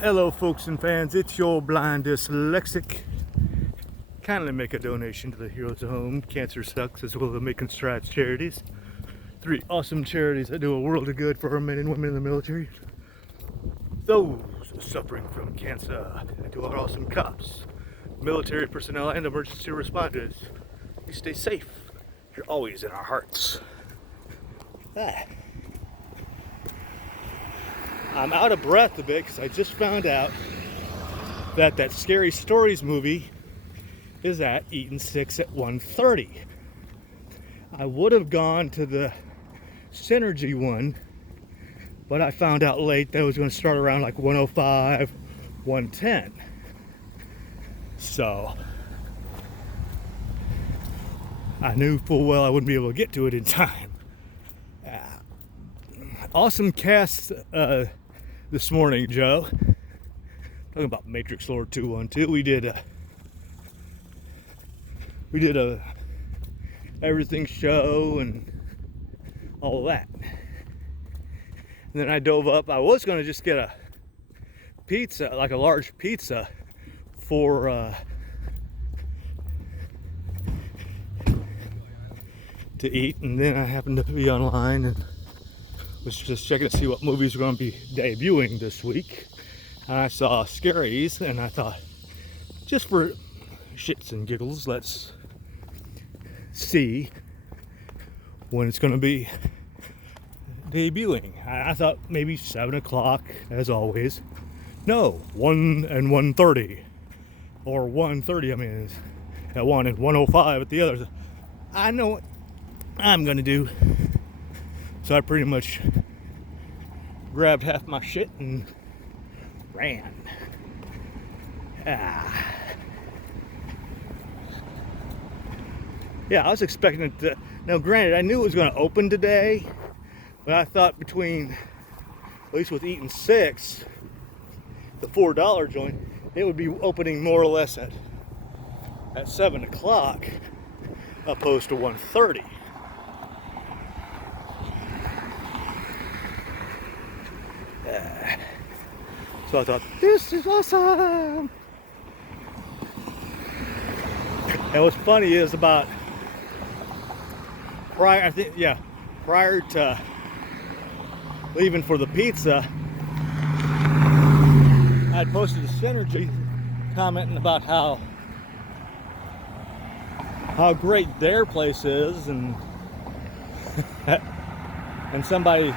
Hello folks and fans, it's your blind dyslexic. Kindly make a donation to the Heroes of Home, Cancer Sucks, as well as the Making Strides charities. 3 awesome charities that do a world of good for our men and women in the military. Those suffering from cancer, and to our awesome cops, military personnel, and emergency responders. You stay safe. You're always in our hearts. I'm out of breath a bit because I just found out that Scary Stories movie is at Eaton 6 at 1:30. I would have gone to the Cinergy one, but I found out late that it was going to start around like 1:05, 1:10. So I knew full well I wouldn't be able to get to it in time. Awesome cast this morning, Joe. Talking about Matrix Lord 212. We did a everything show and all of that. And then I dove up. I was going to just get a pizza, like a large pizza for to eat, and then I happened to be online and was just checking to see what movies were going to be debuting this week. And I saw Scaries, and I thought, just for shits and giggles, let's see when it's going to be debuting. I thought maybe 7 o'clock, as always. No, 1 and 1:30. Or 1:30, I mean, it's at 1 and 1:05 at the others. I know what I'm going to do. So I pretty much grabbed half my shit and ran. Yeah, I was expecting it to. Now, granted, I knew it was going to open today, but I thought between, at least with Eaton 6, the $4 joint, it would be opening more or less at 7 o'clock, opposed to 1:30. So I thought, this is awesome. And what's funny is about prior to leaving for the pizza, I had posted a Cinergy commenting about how great their place is, and somebody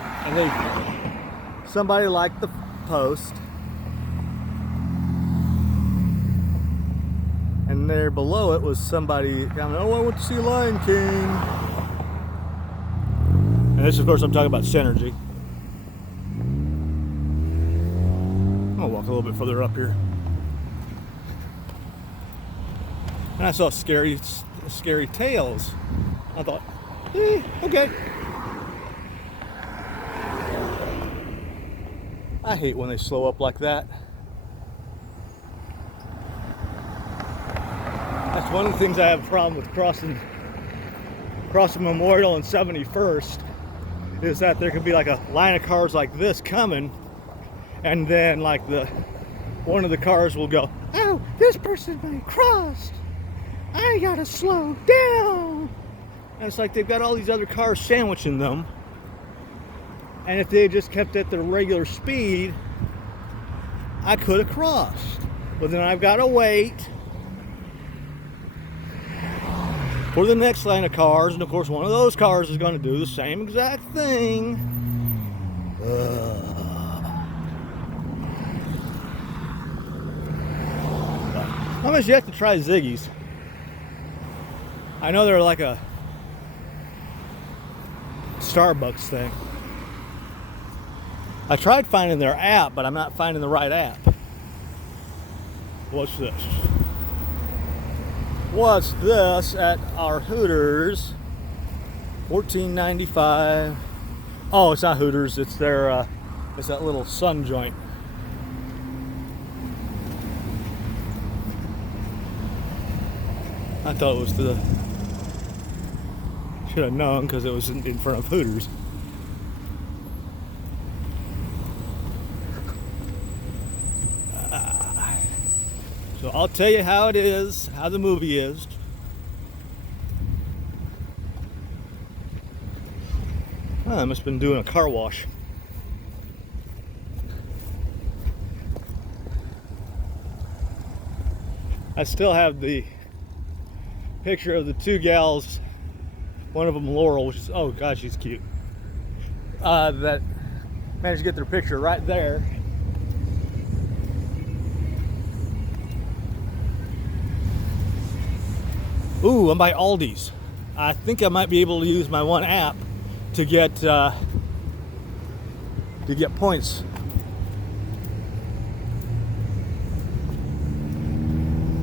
liked the post, and there below it was somebody commenting, "Oh, I went to see Lion King." And this, of course, I'm talking about Cinergy. I'm gonna walk a little bit further up here, and I saw Scary Tales. I thought, okay. I hate when they slow up like that. That's one of the things I have a problem with crossing Memorial and 71st, is that there could be like a line of cars like this coming, and then like one of the cars will go, "Oh, this person's been crossed. I gotta slow down." And it's like they've got all these other cars sandwiching them. And if they had just kept at their regular speed, I could have crossed. But then I've got to wait for the next line of cars. And of course, one of those cars is going to do the same exact thing. I'm just yet to try Ziggy's. I know they're like a Starbucks thing. I tried finding their app, but I'm not finding the right app. What's this? What's this at our Hooters? $14.95. Oh, it's not Hooters. It's their. It's that little Sun joint. I thought it was the. Should have known because it was in front of Hooters. So I'll tell you how it is, how the movie is. I must have been doing a car wash. I still have the picture of the two gals, one of them Laurel, which is, oh god, she's cute, that managed to get their picture right there. Ooh, I'm by Aldi's. I think I might be able to use my one app to get points.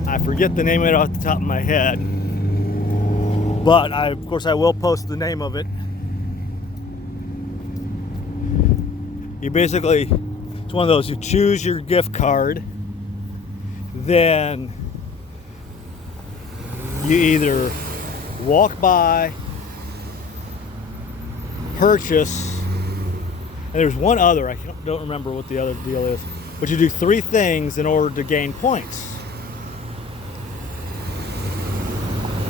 I forget the name of it off the top of my head, but of course I will post the name of it. You basically, it's one of those, you choose your gift card, then you either walk by, purchase, and there's one other, I don't remember what the other deal is, but you do 3 things in order to gain points.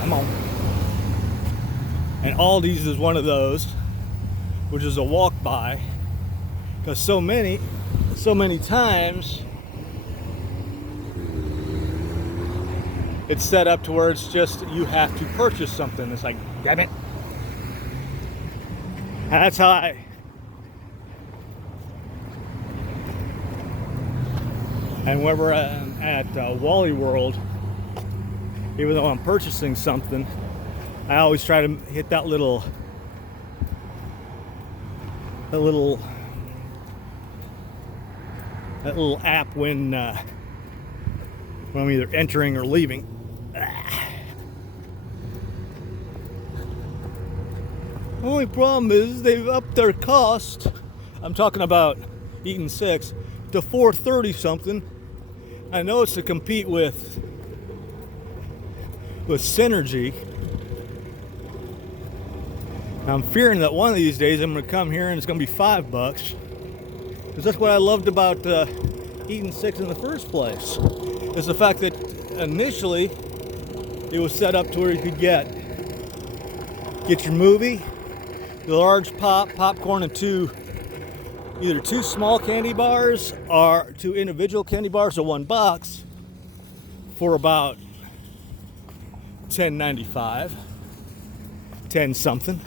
Come on. And Aldi's is one of those, which is a walk by, because so many times it's set up to where it's just you have to purchase something. It's like, damn it. And that's how and when we're at Wally World, even though I'm purchasing something, I always try to hit that little app when I'm either entering or leaving. Only problem is they've upped their cost. I'm talking about Eaton 6 to $4.30 something. I know it's to compete with Cinergy. I'm fearing that one of these days I'm going to come here and it's going to be $5, because that's what I loved about Eaton 6 in the first place. Is the fact that initially it was set up to where you could get your movie, the large popcorn, and either two small candy bars or 2 individual candy bars or 1 box for about $10.95, 10 something.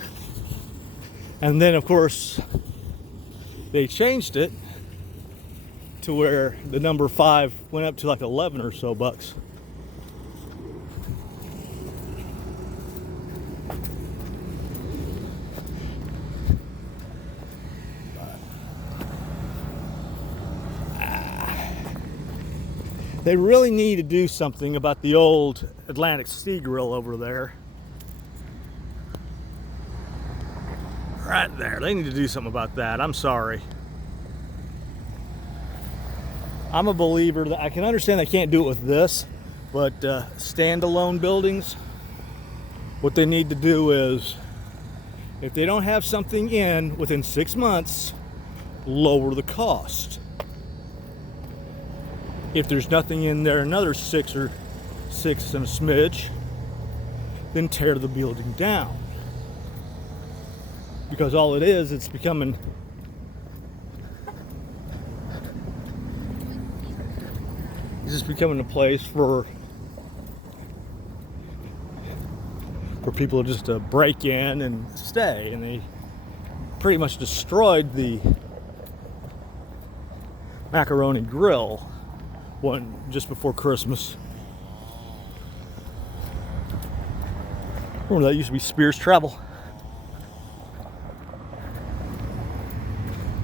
And then of course they changed it to where the number 5 went up to like 11 or so bucks. They really need to do something about the old Atlantic Sea Grill over there. Right there. They need to do something about that. I'm sorry. I'm a believer that I can understand they can't do it with this, but standalone buildings, what they need to do is, if they don't have something in within 6 months, lower the cost. If there's nothing in there, another 6 and a smidge, then tear the building down. Because all it is, it's becoming a place for people just to break in and stay, and they pretty much destroyed the macaroni grill just before Christmas. Remember that used to be Spears Travel.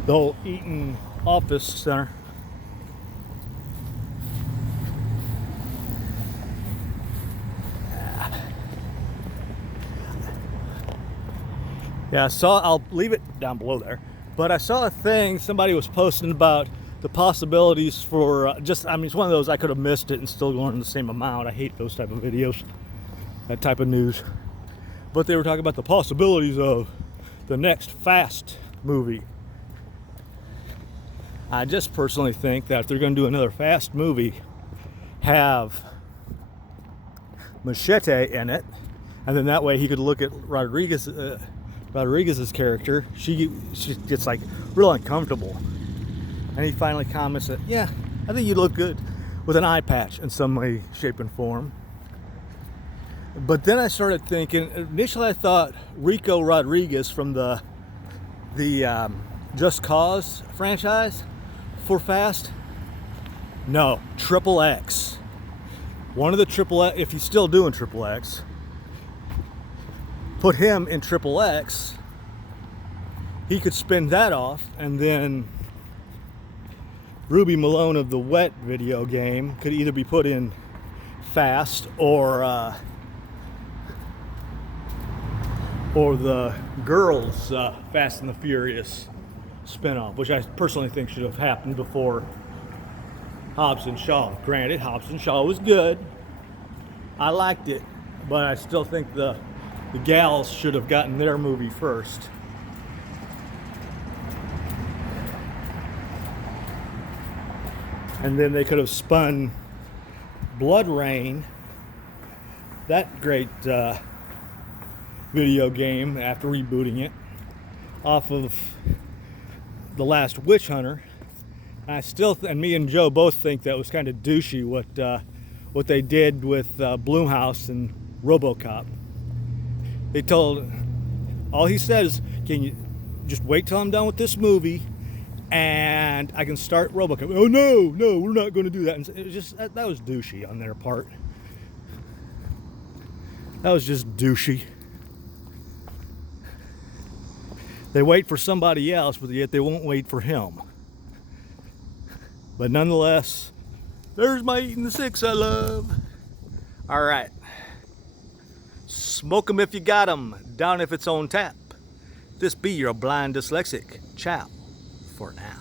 The whole Eaton Office Center. Yeah, I'll leave it down below there, but I saw a thing somebody was posting about the possibilities for it's one of those, I could have missed it and still going in the same amount. I hate those type of videos, that type of news. But they were talking about the possibilities of the next Fast movie. I just personally think that if they're going to do another Fast movie, have Machete in it, and then that way he could look at Rodriguez's character. She gets like real uncomfortable, and he finally comments that, yeah, I think you look good with an eye patch in some way, shape, and form. But then I started thinking, initially I thought Rico Rodriguez from the Just Cause franchise for Fast. No, Triple X. One of the Triple X, if he's still doing Triple X, put him in Triple X. He could spin that off, and then Ruby Malone of the Wet video game could either be put in Fast or the girls' Fast and the Furious spinoff, which I personally think should have happened before Hobbs and Shaw. Granted, Hobbs and Shaw was good. I liked it, but I still think the gals should have gotten their movie first. And then they could have spun Blood Rain, that great video game, after rebooting it, off of The Last Witch Hunter. I still, and me and Joe both think that was kind of douchey what they did with Blumhouse and RoboCop. They told, all he said is, can you just wait till I'm done with this movie and I can start RoboCop. Oh no, we're not going to do that. And it was just, that was douchey on their part. That was just douchey. They wait for somebody else, but yet they won't wait for him. But nonetheless, there's my eating the six I love. All right. Smoke 'em if you got 'em, down if it's on tap. This be your blind dyslexic. Ciao for now.